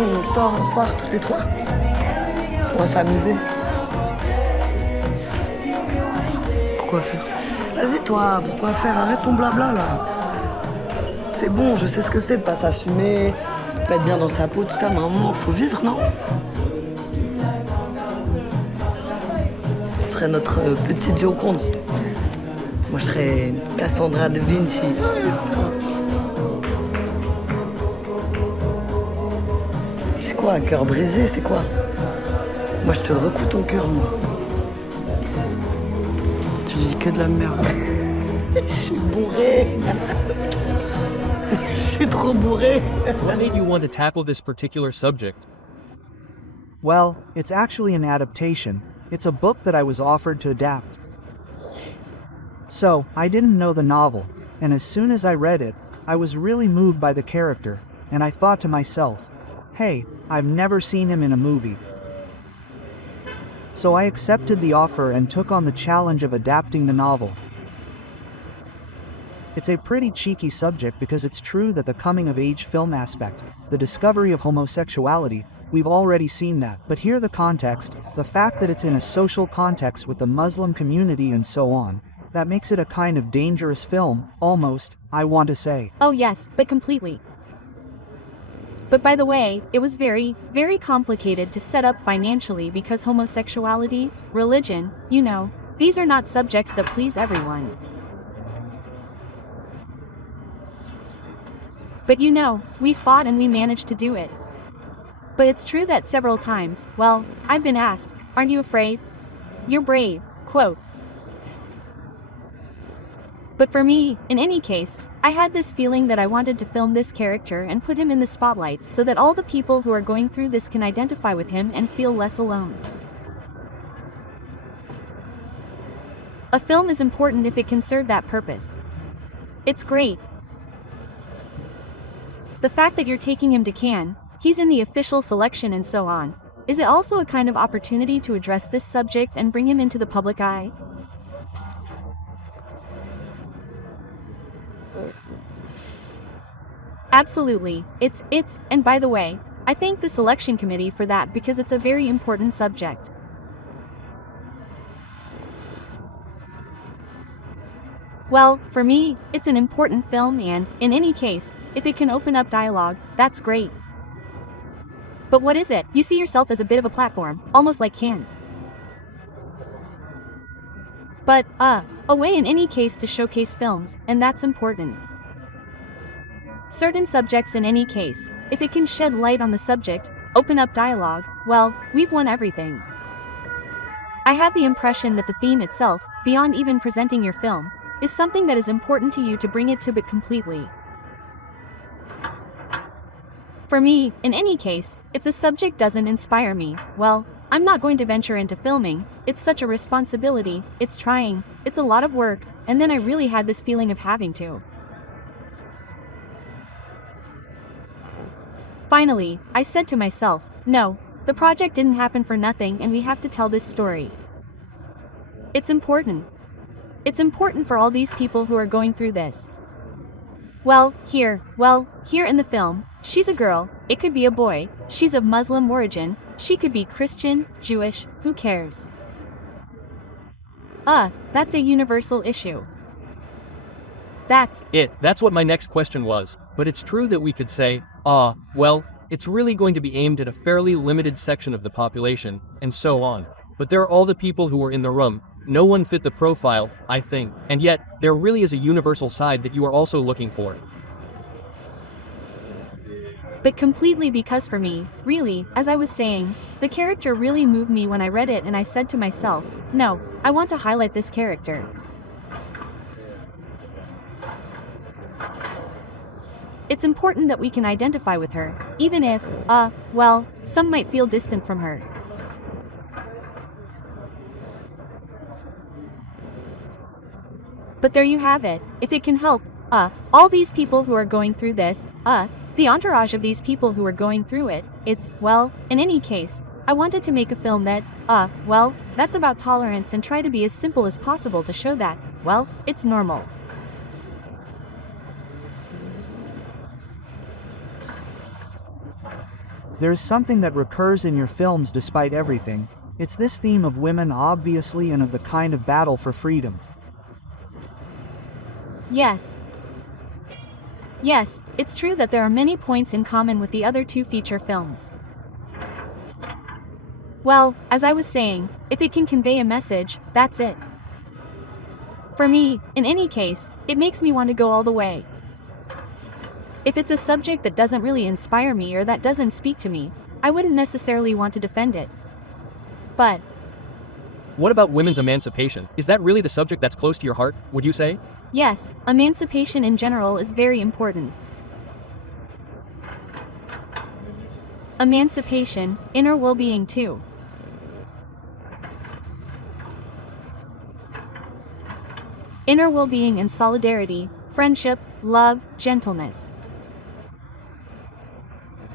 on sort un soir toutes les trois. On va s'amuser. Pourquoi faire? Vas-y toi, pourquoi faire? Arrête ton blabla là. C'est bon, je sais ce que c'est de pas s'assumer, pas être bien dans sa peau, tout ça, mais à un moment, faut vivre, non? Tu serais notre petite Joconde. Moi, je serais Cassandra de Vinci. C'est quoi, un cœur brisé, c'est quoi? Moi, je te recouds ton cœur, moi. Tu dis que de la merde. Je suis bourré. Je suis trop bourré. What made you want to tackle this particular subject? Well, it's actually an adaptation. It's a book that I was offered to adapt. So, I didn't know the novel, and as soon as I read it, I was really moved by the character, and I thought to myself, hey, I've never seen him in a movie. So I accepted the offer and took on the challenge of adapting the novel. It's a pretty cheeky subject because it's true that the coming-of-age film aspect, the discovery of homosexuality, we've already seen that. But here the context, the fact that it's in a social context with the Muslim community and so on, that makes it a kind of dangerous film, almost, I want to say. Oh yes, but completely. But by the way, it was very, very complicated to set up financially because homosexuality, religion, you know, these are not subjects that please everyone. But you know, we fought and we managed to do it. But it's true that several times, well, I've been asked, aren't you afraid? You're brave, quote. But for me, in any case, I had this feeling that I wanted to film this character and put him in the spotlight so that all the people who are going through this can identify with him and feel less alone. A film is important if it can serve that purpose. It's great. The fact that you're taking him to Cannes, he's in the official selection and so on, is it also a kind of opportunity to address this subject and bring him into the public eye? Absolutely, it's, and by the way, I thank the selection committee for that because it's a very important subject. Well, for me, it's an important film and, in any case, if it can open up dialogue, that's great. But what is it? You see yourself as a bit of a platform, almost like Cannes. But, a way in any case to showcase films, and that's important. Certain subjects in any case, if it can shed light on the subject, open up dialogue, well, we've won everything. I have the impression that the theme itself, beyond even presenting your film, is something that is important to you to bring it to it completely. For me, in any case, if the subject doesn't inspire me, well, I'm not going to venture into filming. It's such a responsibility, it's trying, it's a lot of work, and then I really had this feeling of having to. Finally, I said to myself, no, the project didn't happen for nothing and we have to tell this story. It's important. It's important for all these people who are going through this. Well, here in the film, she's a girl, it could be a boy, she's of Muslim origin, she could be Christian, Jewish, who cares? That's a universal issue. That's what my next question was, but it's true that we could say, well, it's really going to be aimed at a fairly limited section of the population, and so on. But there are all the people who were in the room, no one fit the profile, I think, and yet, there really is a universal side that you are also looking for. But completely because for me, really, as I was saying, the character really moved me when I read it and I said to myself, no, I want to highlight this character. It's important that we can identify with her, even if, well, some might feel distant from her. But there you have it, if it can help, all these people who are going through this, the entourage of these people who are going through it, it's, well, in any case, I wanted to make a film that, well, that's about tolerance and try to be as simple as possible to show that, well, it's normal. There is something that recurs in your films despite everything. It's this theme of women, obviously, and of the kind of battle for freedom. Yes. Yes, it's true that there are many points in common with the other two feature films. Well, as I was saying, if it can convey a message, that's it. For me, in any case, it makes me want to go all the way. If it's a subject that doesn't really inspire me or that doesn't speak to me, I wouldn't necessarily want to defend it. But What about women's emancipation? Is that really the subject that's close to your heart, would you say? yes, emancipation in general is very important. Emancipation, inner well-being too. Inner well-being and solidarity, friendship, love, gentleness.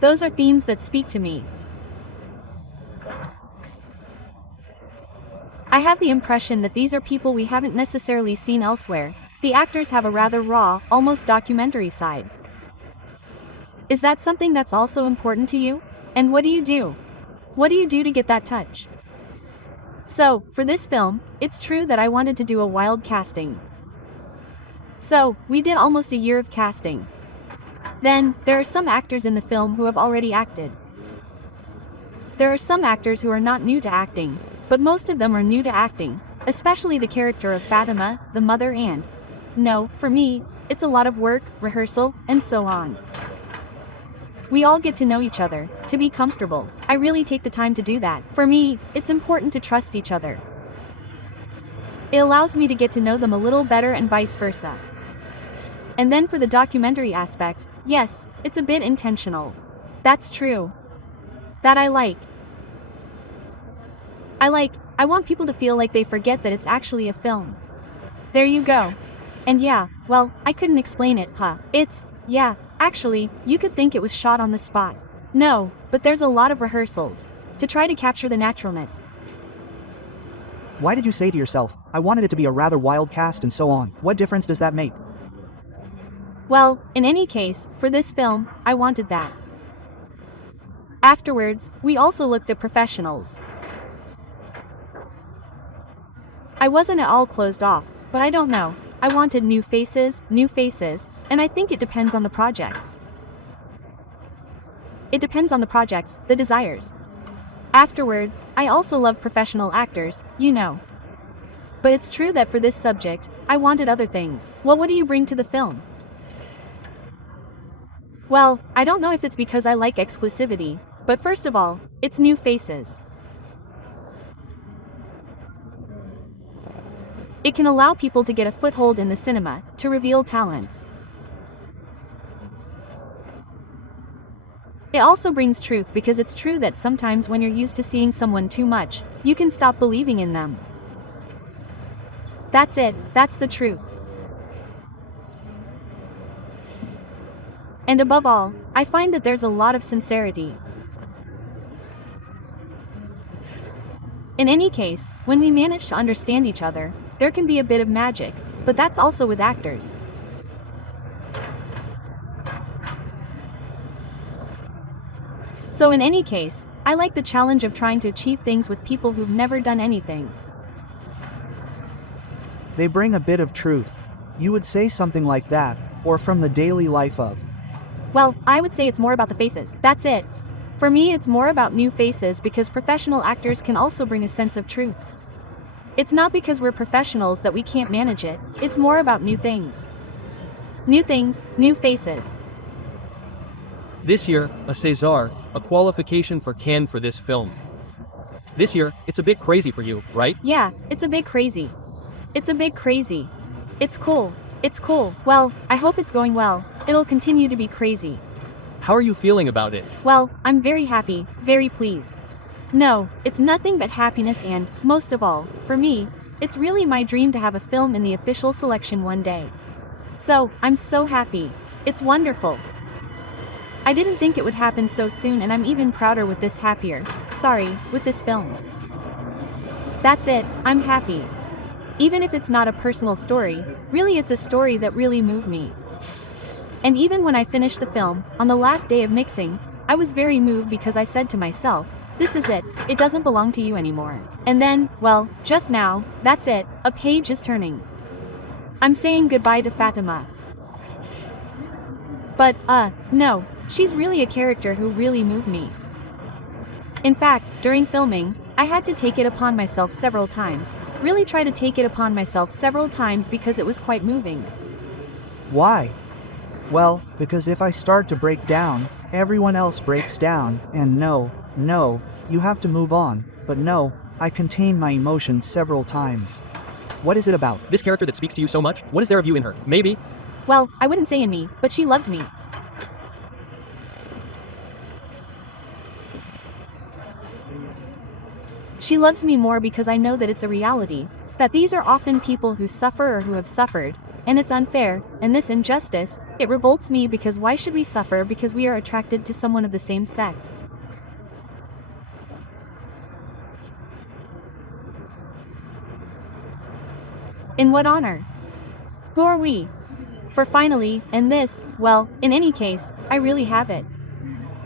Those are themes that speak to me. I have the impression that these are people we haven't necessarily seen elsewhere. The actors have a rather raw, almost documentary side. Is that something that's also important to you? And what do you do? What do you do to get that touch? So, for this film, it's true that I wanted to do a wild casting. So, we did almost a year of casting. Then, there are some actors in the film who have already acted. There are some actors who are not new to acting, but most of them are new to acting, especially the character of Fatima, the mother, and no, for me, it's a lot of work, rehearsal, and so on. We all get to know each other, to be comfortable. I really take the time to do that. For me, it's important to trust each other. It allows me to get to know them a little better and vice versa. And then for the documentary aspect, yes, it's a bit intentional. That's true. That I like. I want people to feel like they forget that it's actually a film. There you go. And yeah, well, I couldn't explain it, huh? Yeah, actually, you could think it was shot on the spot. No, but there's a lot of rehearsals to try to capture the naturalness. Why did you say to yourself, I wanted it to be a rather wild cast and so on? What difference does that make? Well, in any case, for this film, I wanted that. Afterwards, we also looked at professionals. I wasn't at all closed off, but I don't know. I wanted new faces, and I think it depends on the projects. It depends on the projects, the desires. Afterwards, I also love professional actors, you know. But it's true that for this subject, I wanted other things. Well, what do you bring to the film? Well, I don't know if it's because I like exclusivity, but first of all, it's new faces. It can allow people to get a foothold in the cinema, to reveal talents. It also brings truth because it's true that sometimes when you're used to seeing someone too much, you can stop believing in them. That's it, that's the truth. And above all, I find that there's a lot of sincerity. In any case, when we manage to understand each other, there can be a bit of magic, but that's also with actors. So in any case, I like the challenge of trying to achieve things with people who've never done anything. They bring a bit of truth. You would say something like that, or from the daily life of. Well, I would say it's more about the faces, that's it. For me, it's more about new faces because professional actors can also bring a sense of truth. It's not because we're professionals that we can't manage it, it's more about new things. New things, new faces. This year, a César, a qualification for Cannes for this film. This year, it's a bit crazy for you, right? Yeah, it's a bit crazy. It's a bit crazy. It's cool. It's cool. Well, I hope it's going well. It'll continue to be crazy. How are you feeling about it? Well, I'm very happy, very pleased. No, it's nothing but happiness and, most of all, for me, it's really my dream to have a film in the official selection one day. So, I'm so happy. It's wonderful. I didn't think it would happen so soon and I'm even prouder with this with this film. That's it, I'm happy. Even if it's not a personal story, really it's a story that really moved me. And even when I finished the film, on the last day of mixing, I was very moved because I said to myself, this is it, it doesn't belong to you anymore. And then, well, just now, that's it, a page is turning. I'm saying goodbye to Fatima. But, no, she's really a character who really moved me. In fact, during filming, I had to take it upon myself several times, really try to take it upon myself several times because it was quite moving. Why? Well, because if I start to break down, everyone else breaks down, and no, you have to move on, but no, I contained my emotions several times. What is it about? This character that speaks to you so much, what is there of you in her? Maybe? Well, I wouldn't say in me, but she loves me. She loves me more because I know that it's a reality, that these are often people who suffer or who have suffered, and it's unfair, and this injustice, it revolts me because why should we suffer because we are attracted to someone of the same sex? In what honor? Who are we? For finally, and this, well, in any case, I really have it.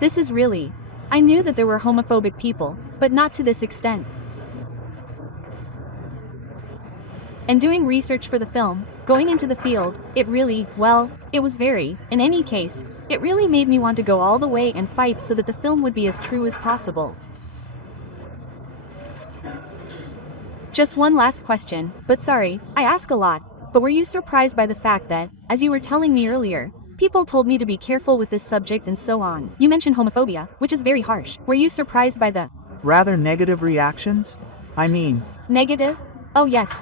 This is really. I knew that there were homophobic people, but not to this extent. And doing research for the film, going into the field, it really, well, it was very, in any case, it really made me want to go all the way and fight so that the film would be as true as possible. Just one last question, but sorry, I ask a lot, but were you surprised by the fact that, as you were telling me earlier, people told me to be careful with this subject and so on? You mentioned homophobia, which is very harsh. Were you surprised by the Rather negative reactions? I mean, negative? Oh yes.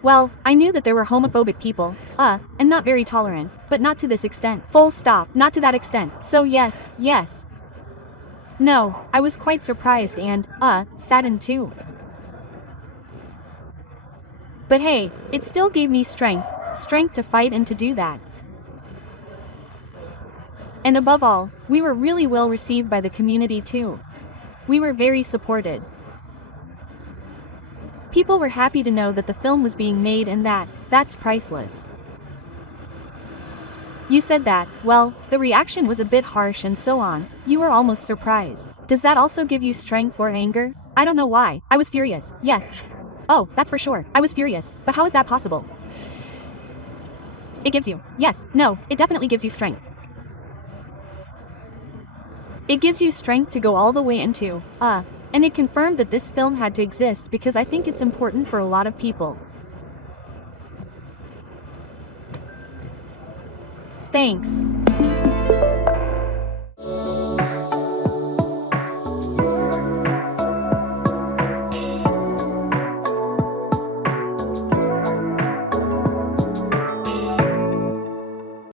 Well, I knew that there were homophobic people, and not very tolerant, but not to this extent. Full stop, not to that extent. So yes. No, I was quite surprised and, saddened too. But hey, it still gave me strength to fight and to do that. And above all, we were really well received by the community too. We were very supported. People were happy to know that the film was being made and that's priceless. You said that, well, the reaction was a bit harsh and so on, you were almost surprised. Does that also give you strength or anger? I don't know why, I was furious, yes. Oh, that's for sure, I was furious, but how is that possible? It gives you, yes, no, it definitely gives you strength. It gives you strength to go all the way into, and it confirmed that this film had to exist because I think it's important for a lot of people. Thanks.